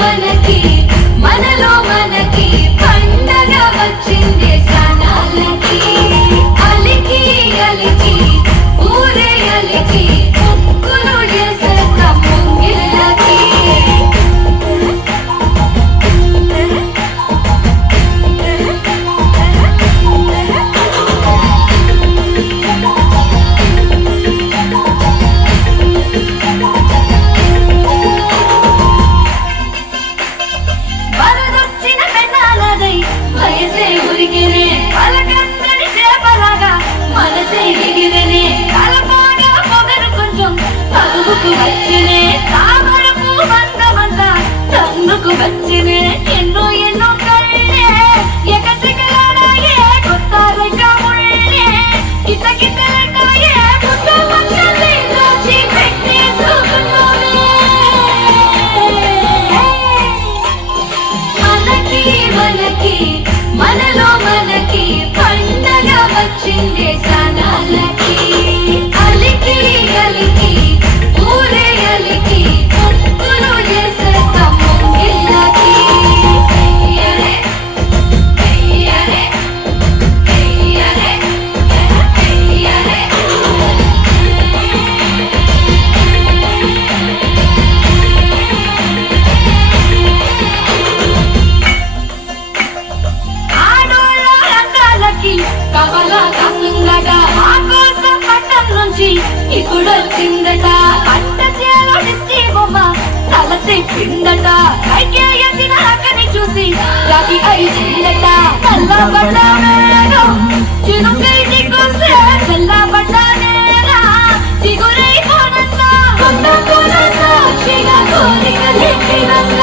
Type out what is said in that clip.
మనకి మనలో మనకి పండగ వచ్చింది సనాలకి అలికి అలికి ఊరే అలికి ముక్కులు ఎసక ముంగిళ్ళకి వరదొచ్చిన పెన్నాలదై వయసే ఉరికినే పలకందని చేపలాగా మనసే ఎగిరనే కలపాగా పొగరు కొంచెం తగువుకు వచ్చినే తామరకు బంధమంతా తన్నుకు వచ్చినే ఎన్నో ఎన్నో కళ్ళే ఎకసికలాడాయే కొత్త రైకాముళ్ళే కితకితలటాయే కొత్త మచ్చలే దాచి పెట్టి చూపులోనే మనకి మనకి మనలో మనకి పండగ వచ్చింది సనాలకి అలికి అలికి ఊరే అలికి ముక్కులు ఎసక ముంగిళ్ళకి ఎయ్యరే ఎయ్యరే ఎయ్యరే ఎయ్యరే ఆడోళ్ళ అందాలకి కవల కాసుందట ఆ కోసం పట్టం నుంచి ఇప్పుడొచ్చిందట పట్ట చేలో డిస్టీ బొమ్మ తల తిప్పిందట పైకే ఎత్తిన అక్కని చూసి రాకి అయిందట చల్లబడ్డ మేఘం చినుకైటికొస్తే చల్లబడ్డ నేల చిగురైపోనంత కొత్త కొన సాక్షిగా కోరిక లేపినంత